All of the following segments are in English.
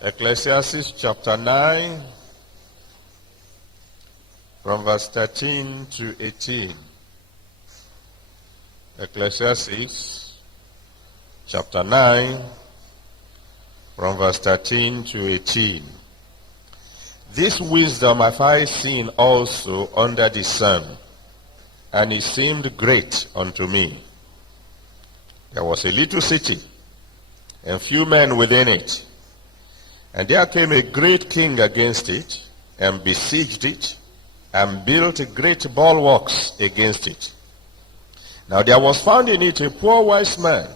Ecclesiastes chapter 9, from verse 13 to 18. Ecclesiastes chapter 9, from verse 13 to 18. This wisdom have I seen also under the sun, and it seemed great unto me. There was a little city, and few men within it. And there came a great king against it, and besieged it, and built great bulwarks against it. Now there was found in it a poor wise man,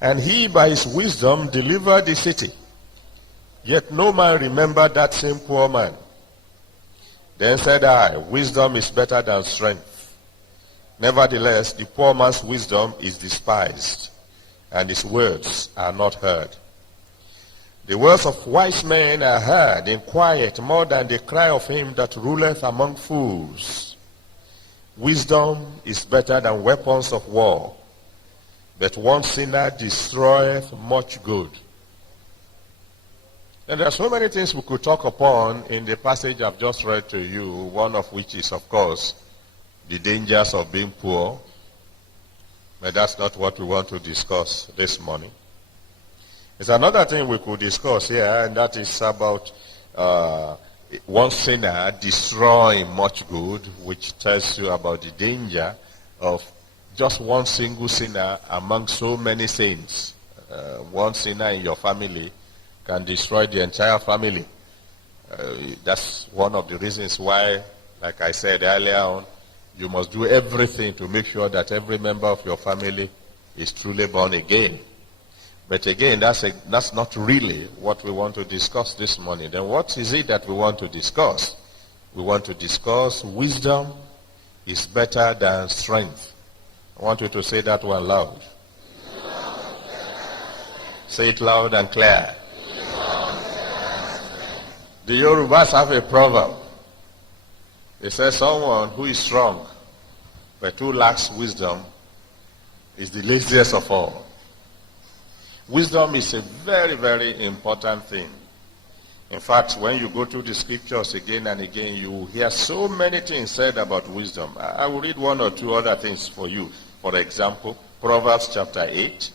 and he by his wisdom delivered the city. Yet no man remembered that same poor man. Then said I, wisdom is better than strength. Nevertheless, the poor man's wisdom is despised, and his words are not heard. The words of wise men are heard in quiet more than the cry of him that ruleth among fools. Wisdom is better than weapons of war, but one sinner destroyeth much good. And there are so many things we could talk upon in the passage I've just read to you, one of which is, of course, the dangers of being poor. But that's not what we want to discuss this morning. There's another thing we could discuss here, and that is about one sinner destroying much good, which tells you about the danger of just one single sinner among so many saints. One sinner in your family can destroy the entire family. That's one of the reasons why, like I said earlier on, you must do everything to make sure that every member of your family is truly born again. But again, that's not really what we want to discuss this morning. Then what is it that we want to discuss? We want to discuss wisdom is better than strength. I want you to say that one loud. Say it loud and clear. The Yorubas have a proverb. It says someone who is strong but who lacks wisdom is the laziest of all. Wisdom is a very, very important thing. In fact, when you go through the scriptures again and again, you will hear so many things said about wisdom. I will read one or two other things for you. For example, Proverbs chapter 8.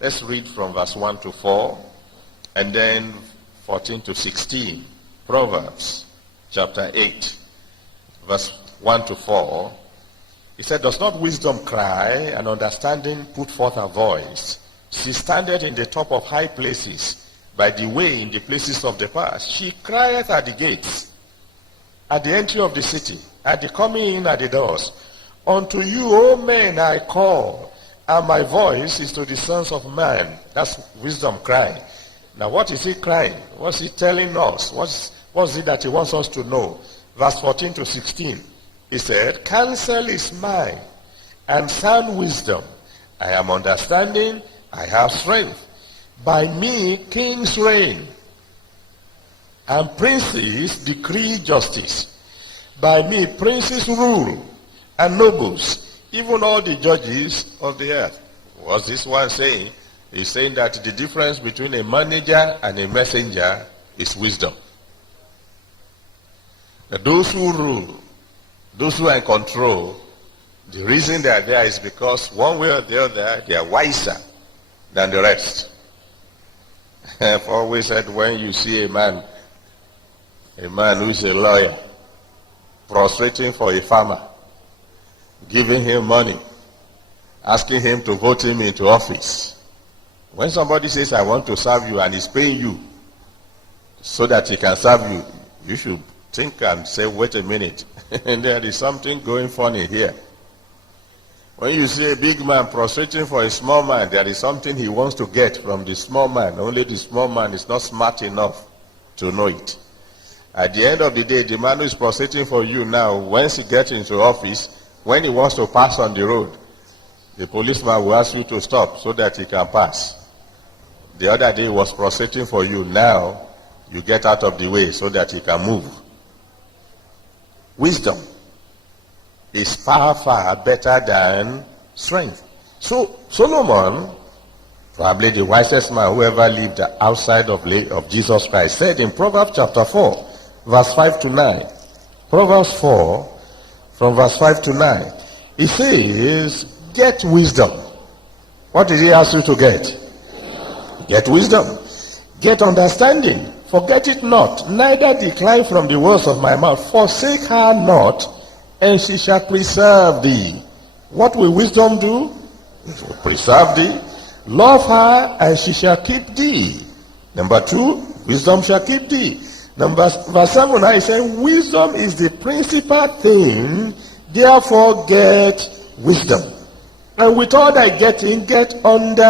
Let's read from verse 1 to 4, and then 14 to 16. Proverbs chapter 8, verse 1 to 4. He said, does not wisdom cry, and understanding put forth her voice? She standeth in the top of high places, by the way in the places of the past. She crieth at the gates, at the entry of the city, at the coming in at the doors. Unto you, O men, I call, and my voice is to the sons of man. That's wisdom crying. Now what is he crying? What's he telling us? What's it that he wants us to know? Verse 14 to 16. He said, counsel is mine, and sound wisdom. I am understanding, I have strength. By me kings reign, and princes decree justice. By me princes rule, and nobles, even all the judges of the earth. What's this one saying? He's saying that the difference between a manager and a messenger is wisdom. That those who rule, those who are in control, the reason they are there is because one way or the other, they are wiser than the rest. I've always said when you see a man who is a lawyer, prostrating for a farmer, giving him money, asking him to vote him into office. When somebody says, I want to serve you, and is paying you so that he can serve you, you should think and say, wait a minute, there is something going funny here. When you see a big man prostrating for a small man, there is something he wants to get from the small man. Only the small man is not smart enough to know it. At the end of the day, the man who is prostrating for you now, once he gets into office, when he wants to pass on the road, the policeman will ask you to stop so that he can pass. The other day he was prostrating for you. Now, you get out of the way so that he can move. Wisdom is far, far better than strength. So Solomon Probably the wisest man who ever lived outside of Jesus Christ said in Proverbs chapter 4, verse 5 to 9. Proverbs 4, from verse 5 to 9. He says, get wisdom. What did he ask you to get? Get wisdom. Get understanding. Forget it not, neither decline from the words of my mouth. Forsake her not, and she shall preserve thee. What will wisdom do? It will preserve thee. Love her, and she shall keep thee. Number 2, wisdom shall keep thee. Verse 7, I say, wisdom is the principal thing, therefore get wisdom. And with all thy getting, get under